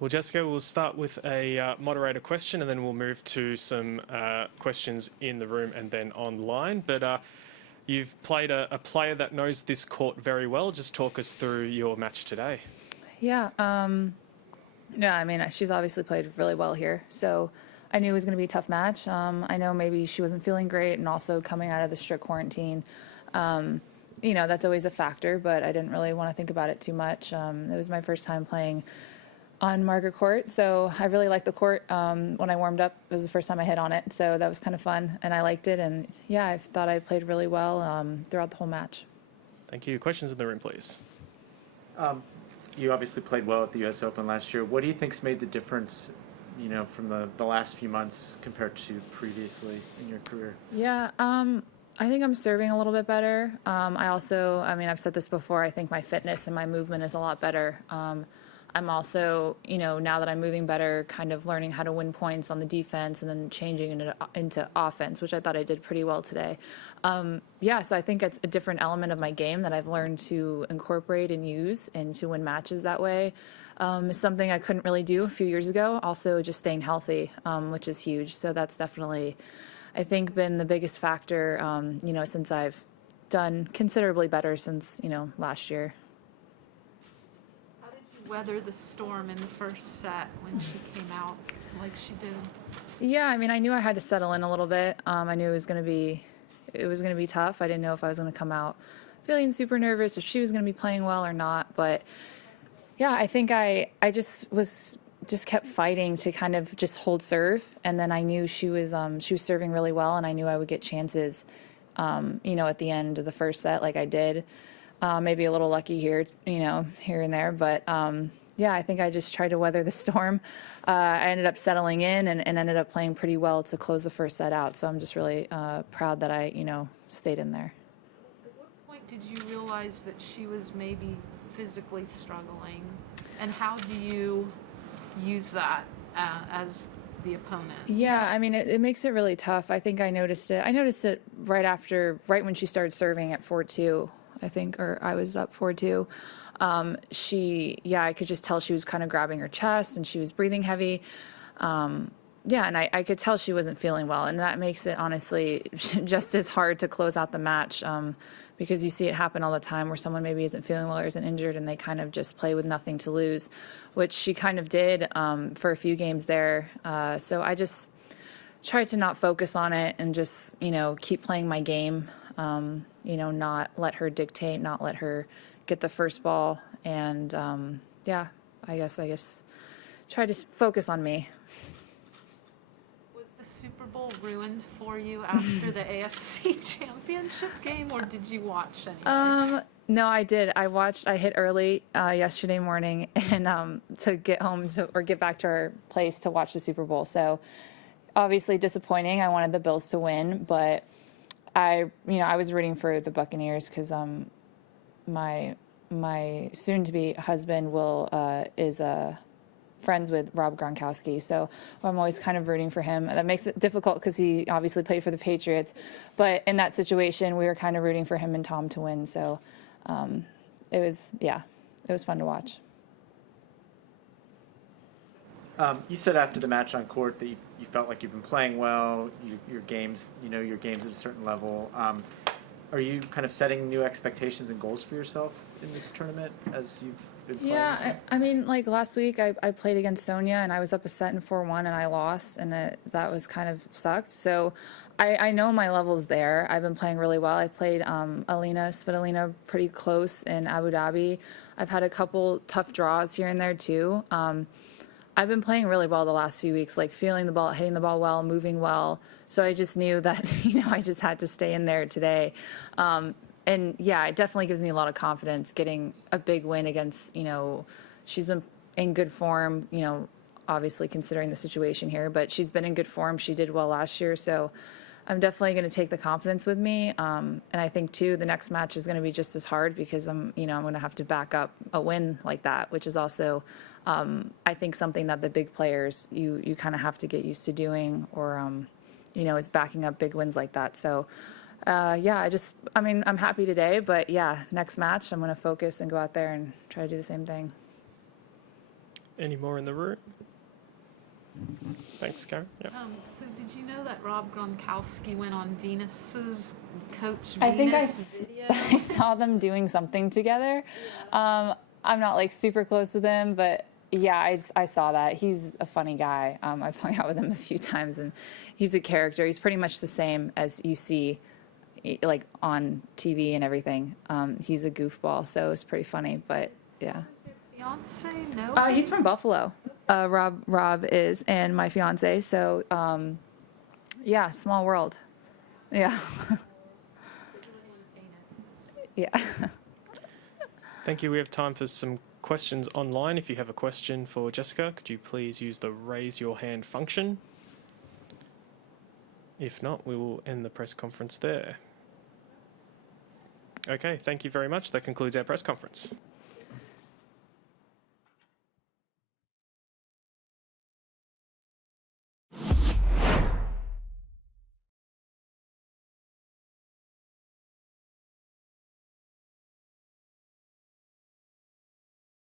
Well, Jessica, we'll start with a moderator question and then we'll move to some questions in the room and then online. But you've played a player that knows this court very well. Just talk us through your match today. Yeah, yeah, I mean, she's obviously played really well here. So I knew it was going to be a tough match. I know maybe she wasn't feeling great, and also coming out of the strict quarantine. You know, that's always a factor, but I didn't really want to think about it too much. It was my first time playing on Margaret Court, so I really liked the court. When I warmed up, it was the first time I hit on it, so that was kind of fun, and I liked it. And yeah, I thought I played really well throughout the whole match. Thank you. Questions in the room, please. You obviously played well at the U.S. Open last year. What do you think's made the difference, you know, from the last few months compared to previously in your career? Yeah, I think I'm serving a little bit better. I mean, I've said this before, I think my fitness and my movement is a lot better. I'm also, you know, now that I'm moving better, kind of learning how to win points on the defense and then changing into offense, which I thought I did pretty well today. Yeah, so I think it's a different element of my game that I've learned to incorporate and use and to win matches that way. Is something I couldn't really do a few years ago. Also, just staying healthy, which is huge. So that's definitely, I think, been the biggest factor, you know, since I've done considerably better since, you know, last year. Weather the storm in the first set when she came out like she did? Yeah, I mean, I knew I had to settle in a little bit. I knew it was going to be tough. I didn't know if I was going to come out feeling super nervous, if she was going to be playing well or not. But yeah, I think I just kept fighting to kind of just hold serve, and then I knew she was serving really well, and I knew I would get chances, you know, at the end of the first set, like I did. Maybe a little lucky here, you know, here and there. But, yeah, I think I just tried to weather the storm. I ended up settling in and ended up playing pretty well to close the first set out. So I'm just really proud that I, you know, stayed in there. At what point did you realize that she was maybe physically struggling? And how do you use that as the opponent? Yeah, I mean, it makes it really tough. I think I noticed it. I noticed it right when she started serving at 4-2. I think, or I was up 4-2. I could just tell she was kind of grabbing her chest and she was breathing heavy. Yeah, and I could tell she wasn't feeling well, and that makes it honestly just as hard to close out the match, because you see it happen all the time where someone maybe isn't feeling well or isn't injured and they kind of just play with nothing to lose, which she kind of did for a few games there. So I just tried to not focus on it and just, you know, keep playing my game. You know, not let her dictate, not let her get the first ball. And, yeah, I guess try to focus on me. Was the Super Bowl ruined for you after the AFC Championship game, or did you watch anything? No, I did. I hit early yesterday morning and to get home or get back to our place to watch the Super Bowl. So obviously disappointing. I wanted the Bills to win, but I was rooting for the Buccaneers because my soon-to-be husband is friends with Rob Gronkowski, so I'm always kind of rooting for him. That makes it difficult because he obviously played for the Patriots, but in that situation, we were kind of rooting for him and Tom to win. So it was fun to watch. You said after the match on court that you felt like you've been playing well, your game's at a certain level. Are you kind of setting new expectations and goals for yourself in this tournament as you've been playing? Yeah, I mean, like last week I played against Sonia and I was up a set in 4-1 and I lost, and that was kind of sucked. So I know my level's there. I've been playing really well. I played Alina Svitolina pretty close in Abu Dhabi. I've had a couple tough draws here and there too. I've been playing really well the last few weeks, like feeling the ball, hitting the ball well, moving well. So I just knew that, you know, I just had to stay in there today. And yeah, it definitely gives me a lot of confidence getting a big win against, you know, she's been in good form, you know, obviously considering the situation here, but she's been in good form. She did well last year. So I'm definitely going to take the confidence with me. And I think too, the next match is going to be just as hard because I'm going to have to back up a win like that, which is also, I think something that the big players, you kind of have to get used to doing, or, is backing up big wins like that. So, I'm happy today, but yeah, next match, I'm going to focus and go out there and try to do the same thing. Any more in the room? Thanks, Karen. Yep. So did you know that Rob Gronkowski went on Venus's Coach I think Venus video? I saw them doing something together. I'm not like super close with him, but yeah, I saw that. He's a funny guy. I've hung out with him a few times, and he's a character. He's pretty much the same as you see like on TV and everything. He's a goofball, so it's pretty funny, but yeah. Does your fiance know? He's from Buffalo. Rob is, and my fiance. So, yeah, small world. Yeah. Yeah. Thank you. We have time for some questions online. If you have a question for Jessica, could you please use the raise your hand function? If not, we will end the press conference there. Okay, thank you very much. That concludes our press conference.